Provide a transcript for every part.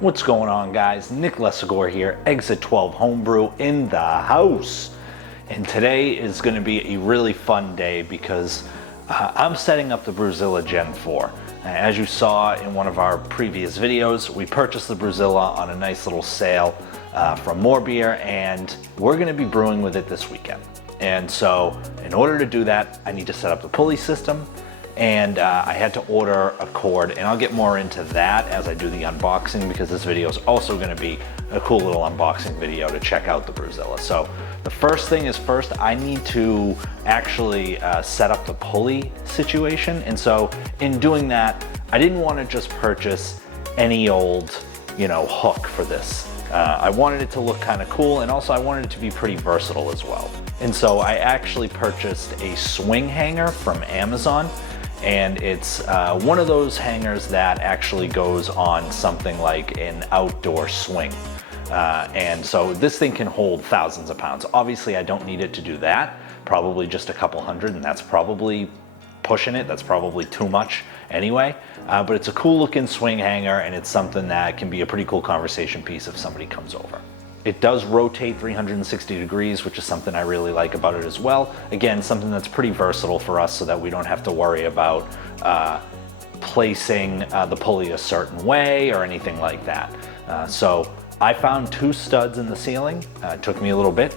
What's going on, guys? Nick Lesagore here, Exit 12 Homebrew in the house. And today is going to be a really fun day because I'm setting up the Brewzilla Gen 4. As you saw in one of our previous videos, we purchased the Brewzilla on a nice little sale from More Beer, and we're going to be brewing with it this weekend. And so in order to do that, I need to set up the pulley system. And I had to order a cord, and I'll get more into that as I do the unboxing, because this video is also going to be a cool little unboxing video to check out the Brewzilla. So the first thing is first, I need to actually set up the pulley situation. And so in doing that, I didn't want to just purchase any old, hook for this. I wanted it to look kind of cool, and also I wanted it to be pretty versatile as well. And so I actually purchased a swing hanger from Amazon. And it's one of those hangers that actually goes on something like an outdoor swing. And so this thing can hold thousands of pounds. Obviously, I don't need it to do that, probably just a couple hundred, and that's probably pushing it. That's probably too much anyway. But it's a cool looking swing hanger, and it's something that can be a pretty cool conversation piece if somebody comes over. It does rotate 360 degrees, which is something I really like about it as well. Again, something that's pretty versatile for us so that we don't have to worry about placing the pulley a certain way or anything like that. So I found 2 studs in the ceiling. It took me a little bit.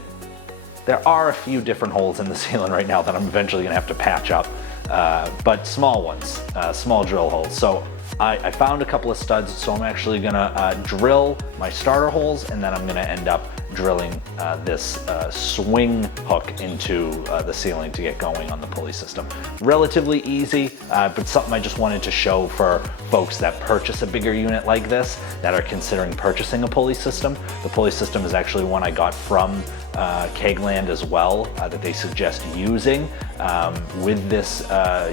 There are a few different holes in the ceiling right now that I'm eventually gonna have to patch up, but small ones, small drill holes. So I found a couple of studs, so I'm actually gonna drill my starter holes, and then I'm gonna end up drilling this swing hook into the ceiling to get going on the pulley system. Relatively easy, but something I just wanted to show for folks that purchase a bigger unit like this, that are considering purchasing a pulley system. The pulley system is actually one I got from Kegland as well, that they suggest using with this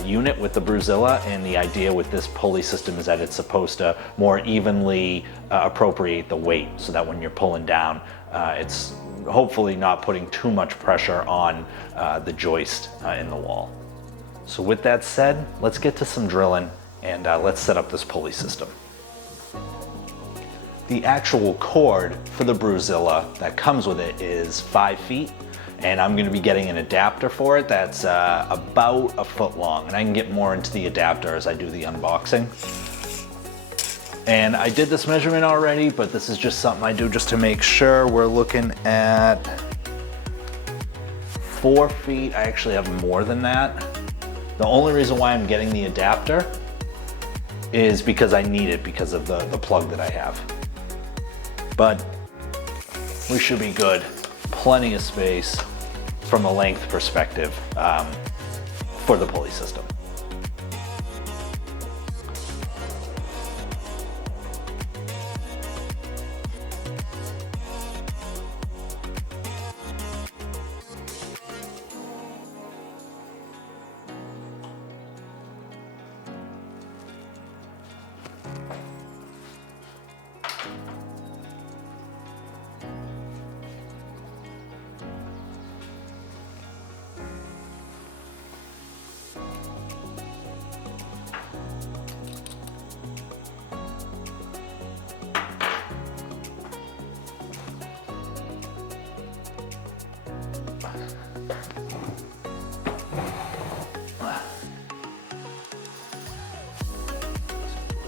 unit with the Brewzilla. And the idea with this pulley system is that it's supposed to more evenly appropriate the weight, so that when you're pulling down, it's hopefully not putting too much pressure on the joist in the wall. So with that said, let's get to some drilling, and let's set up this pulley system. The actual cord for the Brewzilla that comes with it is 5 feet, and I'm going to be getting an adapter for it that's about a foot long, and I can get more into the adapter as I do the unboxing. And I did this measurement already, but this is just something I do just to make sure. We're looking at 4 feet. I actually have more than that. The only reason why I'm getting the adapter is because I need it because of the plug that I have. But we should be good. Plenty of space from a length perspective for the pulley system.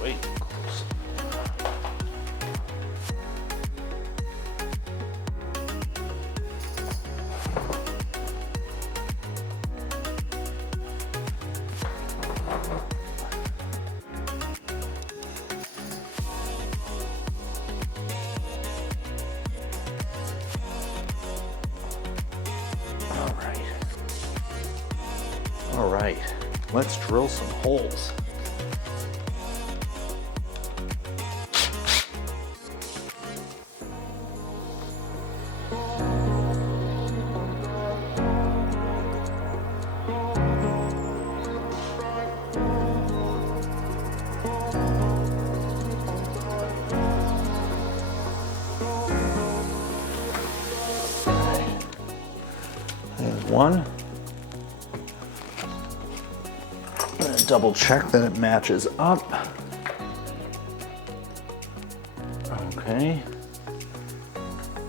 Way too close. All right, let's drill some holes. There's one. double check that it matches up. Okay.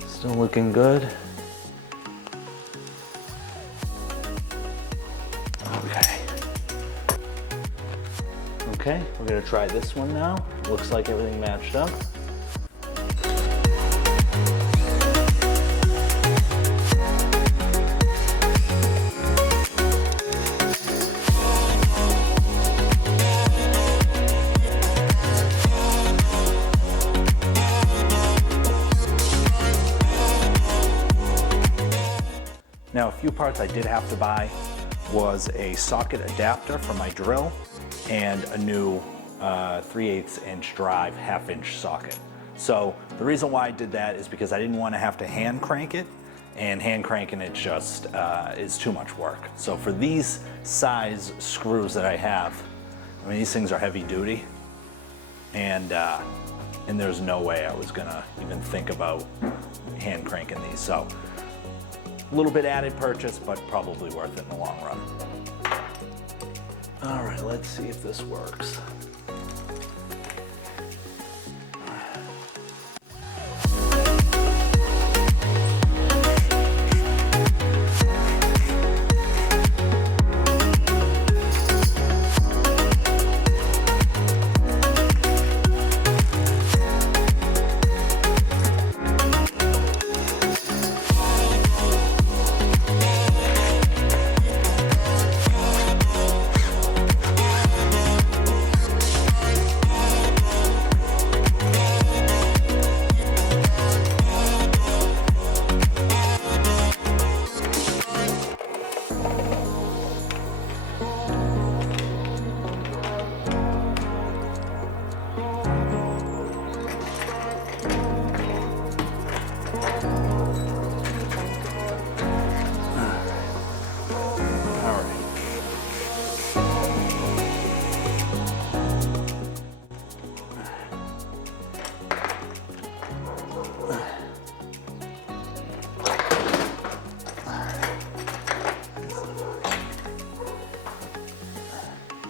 Still looking good. Okay. Okay, we're gonna try this one now. Looks like everything matched up. Now, a few parts I did have to buy was a socket adapter for my drill and a new 3/8 inch drive 1/2 inch socket. So the reason why I did that is because I didn't want to have to hand crank it, and hand cranking it just is too much work. So for these size screws that I have, I mean, these things are heavy duty, and there's no way I was gonna even think about hand cranking these. So a little bit added purchase, but probably worth it in the long run. All right, let's see if this works.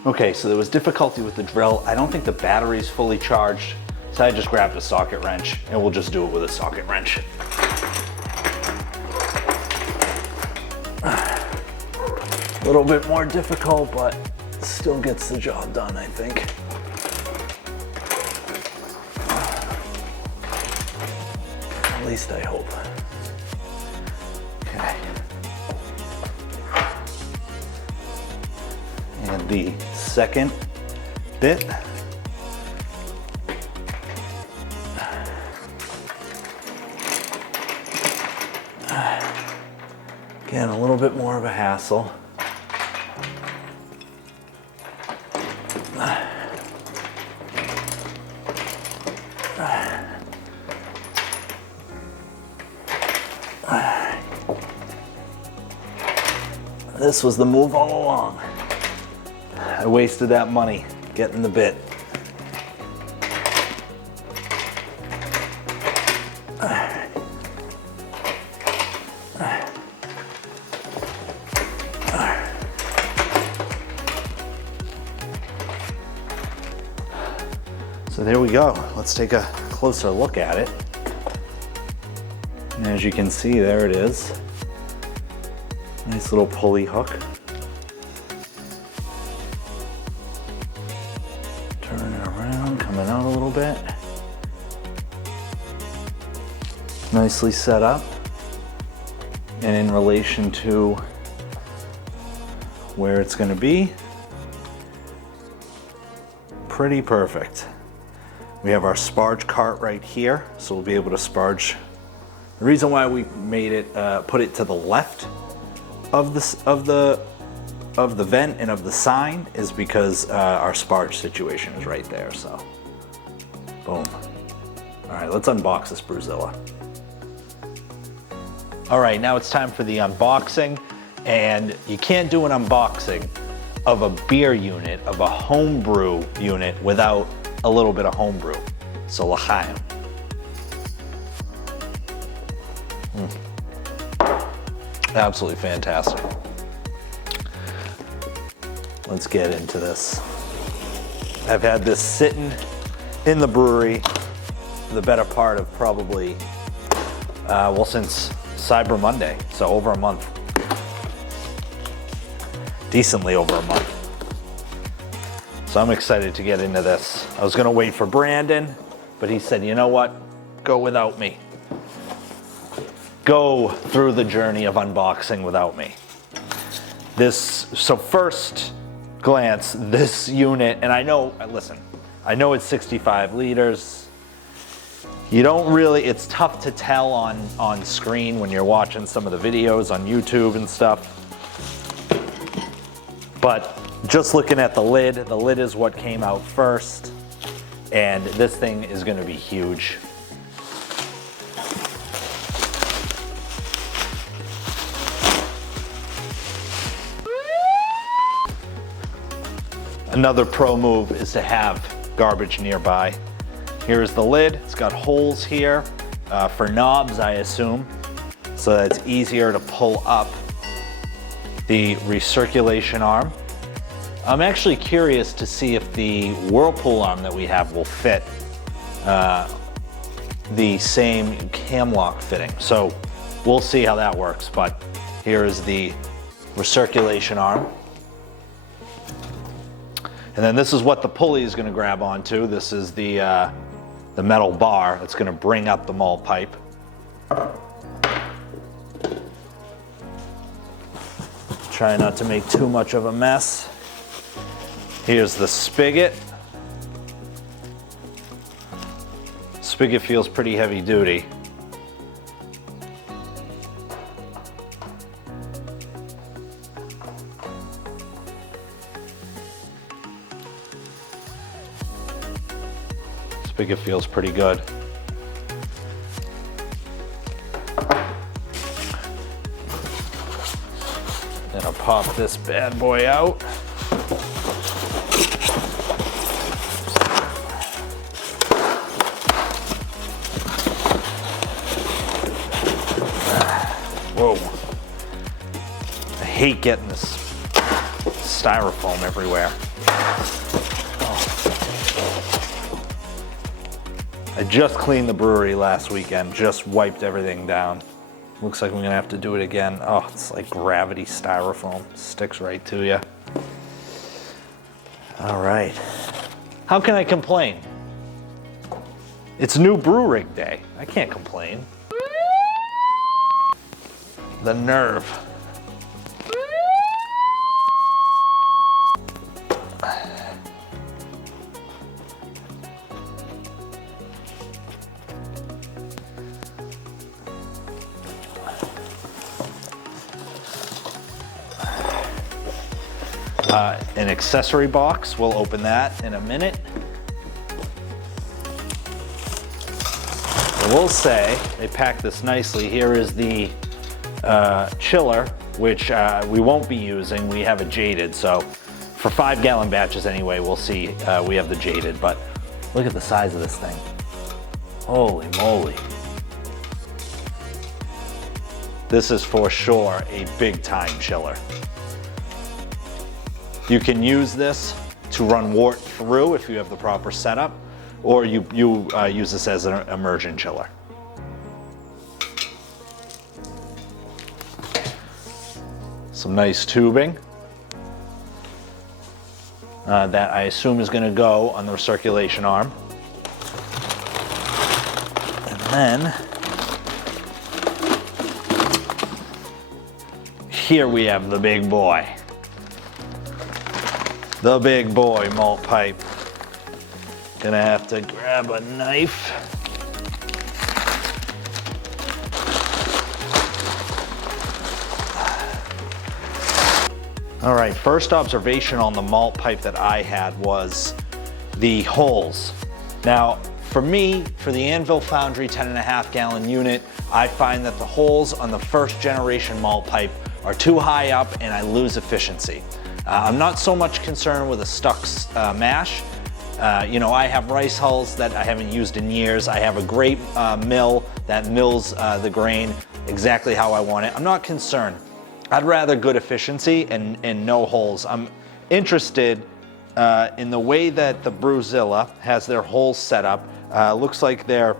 Okay, so there was difficulty with the drill. I don't think the battery's fully charged, so I just grabbed a socket wrench, and we'll just do it with a socket wrench. A little bit more difficult, but still gets the job done, I think. At least I hope. Okay. And the second bit. Again, a little bit more of a hassle. This was the move all along. I wasted that money getting the bit. So there we go. Let's take a closer look at it. And as you can see, there it is. Nice little pulley hook. Turn it around, coming out a little bit. Nicely set up. And in relation to where it's going to be, pretty perfect. We have our sparge cart right here, so we'll be able to sparge. The reason why we made it, put it to the left of the vent and of the sign is because our sparge situation is right there. So, boom. All right, let's unbox this Brewzilla. All right, now it's time for the unboxing, and you can't do an unboxing of a beer unit, of a homebrew unit, without a little bit of homebrew. So l'chaim. Absolutely fantastic. Let's get into this. I've had this sitting in the brewery for the better part of probably, well, since Cyber Monday, so over a month. Decently over a month. So I'm excited to get into this. I was gonna wait for Brandon, but he said, you know what? Go without me. Go through the journey of unboxing without me. So first glance, this unit, and I know, listen, I know it's 65 liters. You don't really, it's tough to tell on screen when you're watching some of the videos on YouTube and stuff. But just looking at the lid is what came out first. And this thing is gonna be huge. Another pro move is to have garbage nearby. Here's the lid. It's got holes here for knobs, I assume, so that it's easier to pull up the recirculation arm. I'm actually curious to see if the Whirlpool arm that we have will fit the same cam lock fitting. So we'll see how that works, but here is the recirculation arm. And then this is what the pulley is going to grab onto. This is the metal bar that's going to bring up the malt pipe. Try not to make too much of a mess. Here's the spigot. Spigot feels pretty heavy duty. Spigot feels pretty good. Then I'll pop this bad boy out. Whoa. I hate getting this styrofoam everywhere. I just cleaned the brewery last weekend, just wiped everything down. Looks like I'm gonna have to do it again. Oh, it's like gravity styrofoam, sticks right to you. All right, how can I complain? It's new brew rig day, I can't complain. The nerve. An accessory box, we'll open that in a minute. I will say, they packed this nicely. Here is the chiller, which we won't be using. We have a jaded, so for 5-gallon batches anyway, we'll see we have the jaded, but look at the size of this thing. Holy moly. This is for sure a big time chiller. You can use this to run wort through if you have the proper setup, or you use this as an immersion chiller. Some nice tubing that I assume is going to go on the recirculation arm. And then here we have the big boy. The big boy malt pipe. Gonna have to grab a knife. All right, first observation on the malt pipe that I had was the holes. Now, for me, for the Anvil Foundry 10.5-gallon unit, I find that the holes on the first generation malt pipe are too high up and I lose efficiency. I'm not so much concerned with a stuck mash. You know, I have rice hulls that I haven't used in years. I have a great mill that mills the grain exactly how I want it. I'm not concerned. I'd rather good efficiency and no holes. I'm interested in the way that the Brewzilla has their holes set up, looks like they're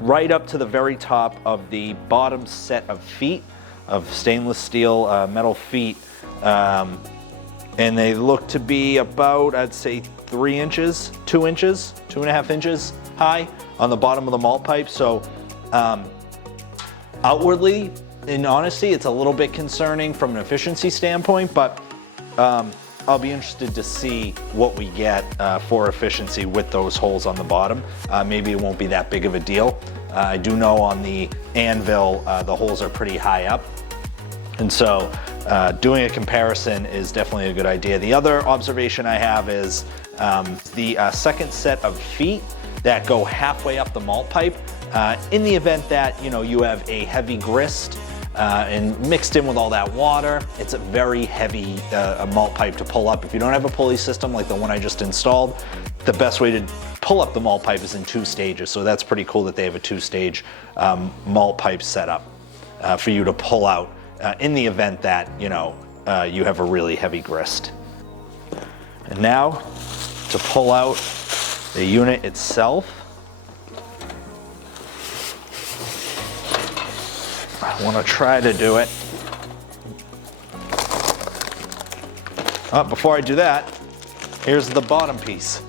right up to the very top of the bottom set of feet, of stainless steel metal feet. And they look to be about, I'd say, 3 inches, 2 inches, 2.5 inches high on the bottom of the malt pipe. So outwardly, in honesty, it's a little bit concerning from an efficiency standpoint, but I'll be interested to see what we get for efficiency with those holes on the bottom. Maybe it won't be that big of a deal. I do know on the anvil, the holes are pretty high up. And so doing a comparison is definitely a good idea. The other observation I have is the second set of feet that go halfway up the malt pipe. In the event that you have a heavy grist and mixed in with all that water, it's a very heavy malt pipe to pull up. If you don't have a pulley system like the one I just installed, the best way to pull up the malt pipe is in 2 stages. So that's pretty cool that they have a 2-stage malt pipe setup for you to pull out in the event that you have a really heavy grist. And now to pull out the unit itself, I want to try to do it. Before I do that, here's the bottom piece.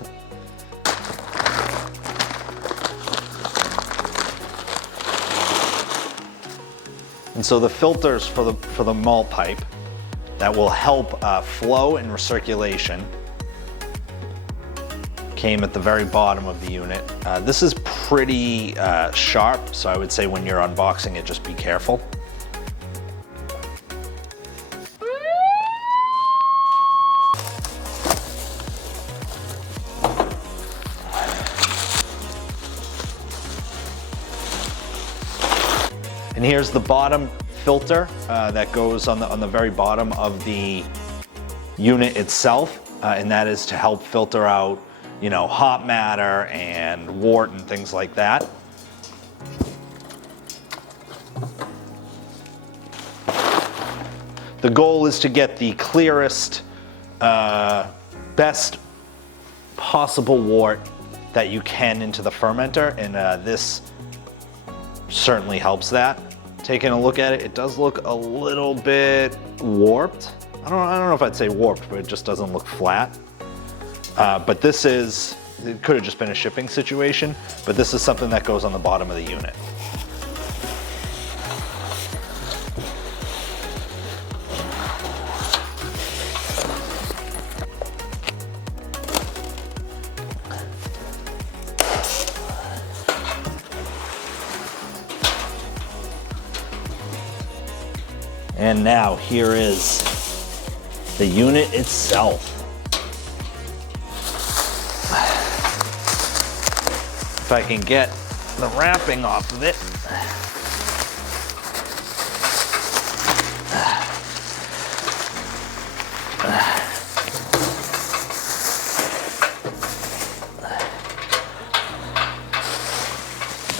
And so the filters for the malt pipe that will help flow and recirculation came at the very bottom of the unit. This is pretty sharp, so I would say when you're unboxing it, just be careful. And here's the bottom filter that goes on the very bottom of the unit itself, and that is to help filter out hot matter and wort and things like that. The goal is to get the clearest, best possible wort that you can into the fermenter, and this certainly helps that. Taking a look at it, it does look a little bit warped. I don't know if I'd say warped, but it just doesn't look flat. But it could have just been a shipping situation, but this is something that goes on the bottom of the unit. And now here is the unit itself. If I can get the wrapping off of it.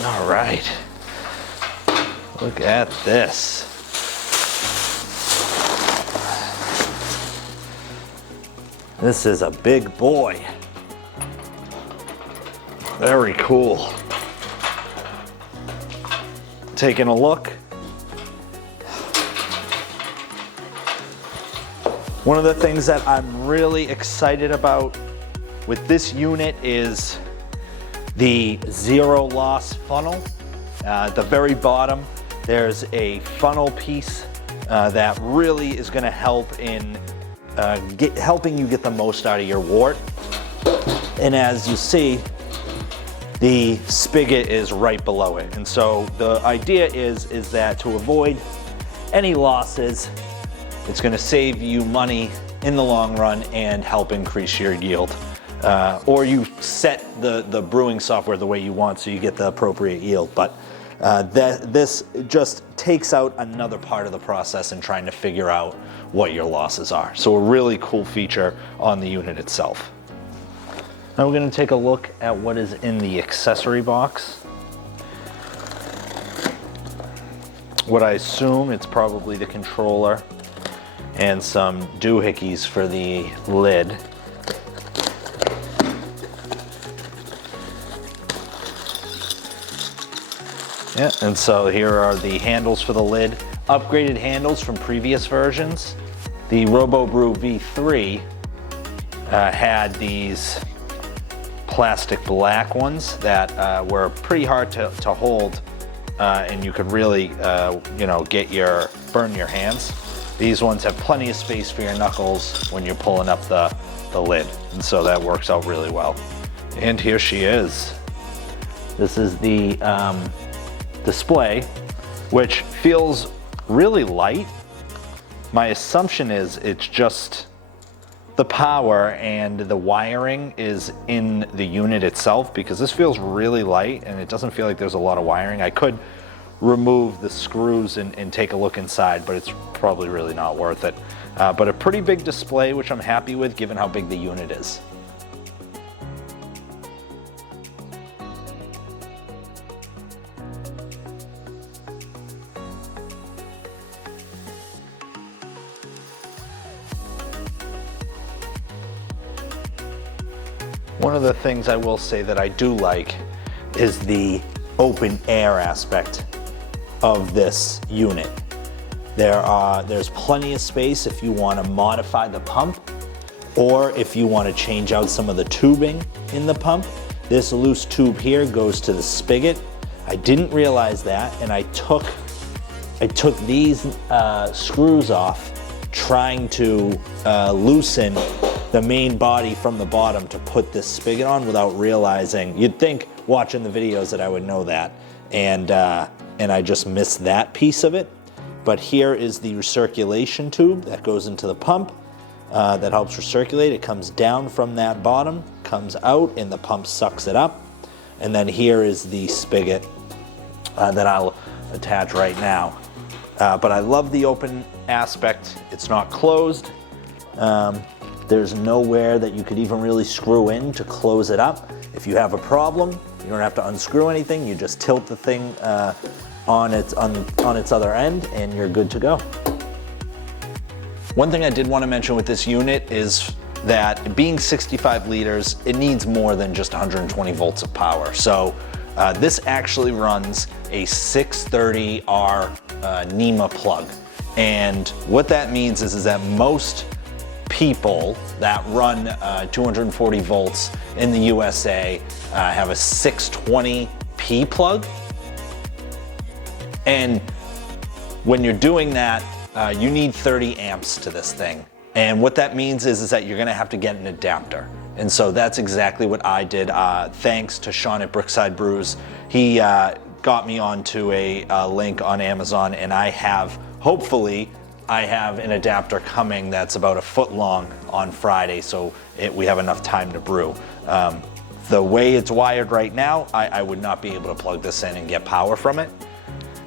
All right, look at this. This is a big boy. Very cool. Taking a look. One of the things that I'm really excited about with this unit is the zero loss funnel. At the very bottom, there's a funnel piece that really is going to help in helping you get the most out of your wort. And as you see, the spigot is right below it. And so the idea is that to avoid any losses, it's going to save you money in the long run and help increase your yield. Or you set the brewing software the way you want so you get the appropriate yield. But this just takes out another part of the process in trying to figure out what your losses are. So a really cool feature on the unit itself. Now we're going to take a look at what is in the accessory box. What I assume it's probably the controller and some doohickeys for the lid. Yeah, and so here are the handles for the lid. Upgraded handles from previous versions. The RoboBrew V3 had these plastic black ones that were pretty hard to hold, and you could really, burn your hands. These ones have plenty of space for your knuckles when you're pulling up the lid, and so that works out really well. And here she is. This is the display, which feels really light. My assumption is it's just the power and the wiring is in the unit itself, because this feels really light and it doesn't feel like there's a lot of wiring. I could remove the screws and take a look inside, but it's probably really not worth it. But a pretty big display, which I'm happy with given how big the unit is. One of the things I will say that I do like is the open air aspect of this unit. There's plenty of space if you want to modify the pump, or if you want to change out some of the tubing in the pump. This loose tube here goes to the spigot. I didn't realize that, and I took these screws off trying to loosen the main body from the bottom to put this spigot on without realizing. You'd think watching the videos that I would know that, and I just missed that piece of it. But here is the recirculation tube that goes into the pump that helps recirculate. It comes down from that bottom, comes out, and the pump sucks it up. And then here is the spigot that I'll attach right now. But I love the open aspect. It's not closed. There's nowhere that you could even really screw in to close it up. If you have a problem, you don't have to unscrew anything. You just tilt the thing on its other end and you're good to go. One thing I did want to mention with this unit is that being 65 liters, it needs more than just 120 volts of power. So this actually runs a 630R NEMA plug. And what that means is that most people that run 240 volts in the USA have a 620p plug. And when you're doing that, you need 30 amps to this thing. And what that means is that you're gonna have to get an adapter. And so that's exactly what I did. Thanks to Sean at Brookside Brews. He got me onto a link on Amazon, and hopefully I have an adapter coming that's about 1 foot long on Friday, so we have enough time to brew. The way it's wired right now, I would not be able to plug this in and get power from it.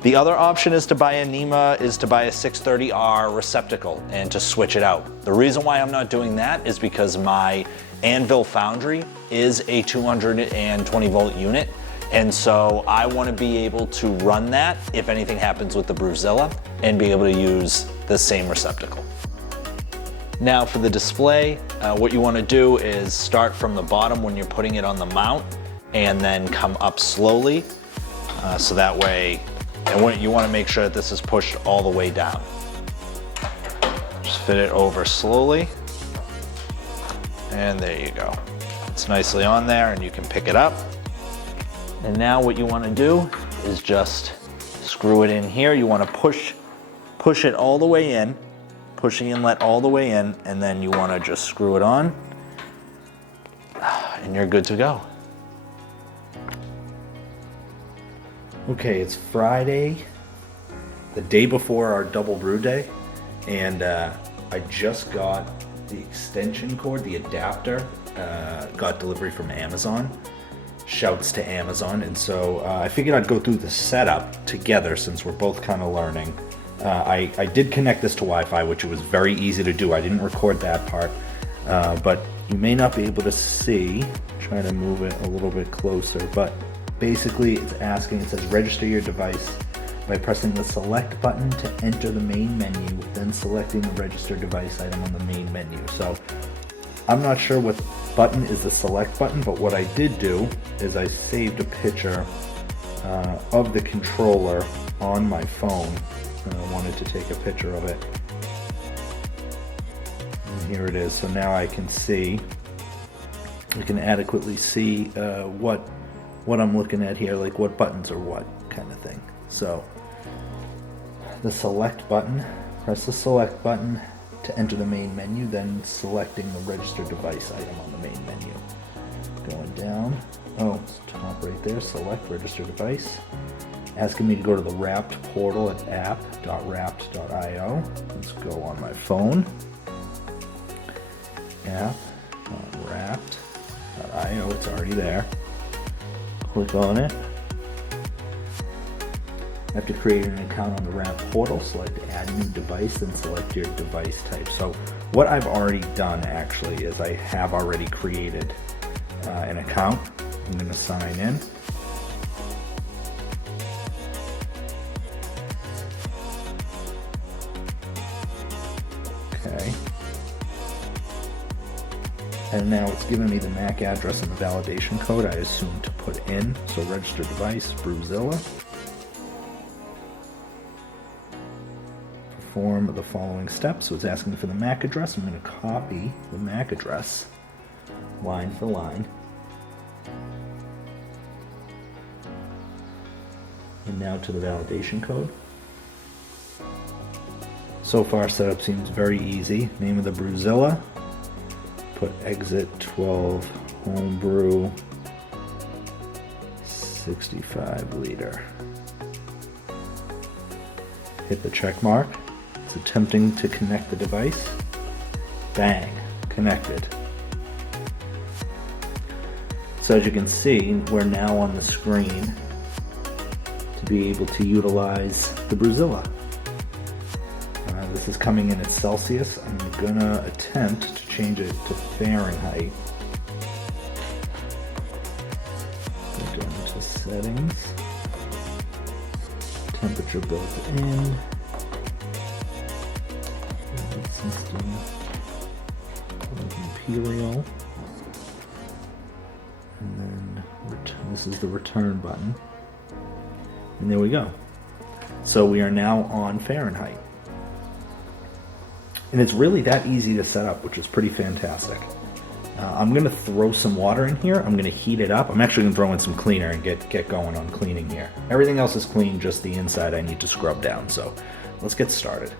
The other option is to buy a NEMA, is to buy a 630R receptacle and to switch it out. The reason why I'm not doing that is because my Anvil Foundry is a 220 volt unit. And so I want to be able to run that if anything happens with the Brewzilla and be able to use the same receptacle. Now for the display, what you want to do is start from the bottom when you're putting it on the mount and then come up slowly. So that way, and you want to make sure that this is pushed all the way down. Just fit it over slowly. And there you go. It's nicely on there and you can pick it up. And now what you want to do is just screw it in here. You want to push it all the way in, push the inlet all the way in, and then you want to just screw it on, and you're good to go. Okay, it's Friday, the day before our double brew day, and I just got the extension cord, the adapter, got delivery from Amazon. Shouts to Amazon. And so I figured I'd go through the setup together since we're both kind of learning. I did connect this to Wi-Fi, which was very easy to do. I didn't record that part, but you may not be able to see. Try to move it a little bit closer, but basically it's asking, it says register your device by pressing the select button to enter the main menu, then selecting the register device item on the main menu. So I'm not sure what button is the select button, but what I did do is I saved a picture of the controller on my phone. I wanted to take a picture of it. And here it is. So now I can see, I can adequately see what I'm looking at here, like what buttons are what kind of thing. So the select button, press the select button to enter the main menu, then selecting the register device item on the main menu. Going down, oh, it's top right there, select register device. Asking me to go to the Wrapped portal at app.wrapped.io. Let's go on my phone. App.wrapped.io, it's already there. Click on it. After creating an account on the Wrapped portal, select add new device, then select your device type. So what I've already done actually is I have already created an account. I'm going to sign in. Okay. And now it's giving me the MAC address and the validation code I assume to put in. So register device, Brewzilla. Perform the following steps. So it's asking for the MAC address. I'm going to copy the MAC address line for line. And now to the validation code. So far setup seems very easy. Name of the Brewzilla. Put exit 12 Homebrew 65 liter. Hit the check mark. It's attempting to connect the device. Bang, connected. So as you can see, we're now on the screen to be able to utilize the Brewzilla. This is coming in at Celsius. I'm gonna attempt to change it to Fahrenheit. Go into settings. Temperature built in. System. Imperial. And then this is the return button. And there we go. So we are now on Fahrenheit. And it's really that easy to set up, which is pretty fantastic. I'm going to throw some water in here. I'm going to heat it up. I'm actually going to throw in some cleaner and get going on cleaning here. Everything else is clean, just the inside I need to scrub down. So let's get started.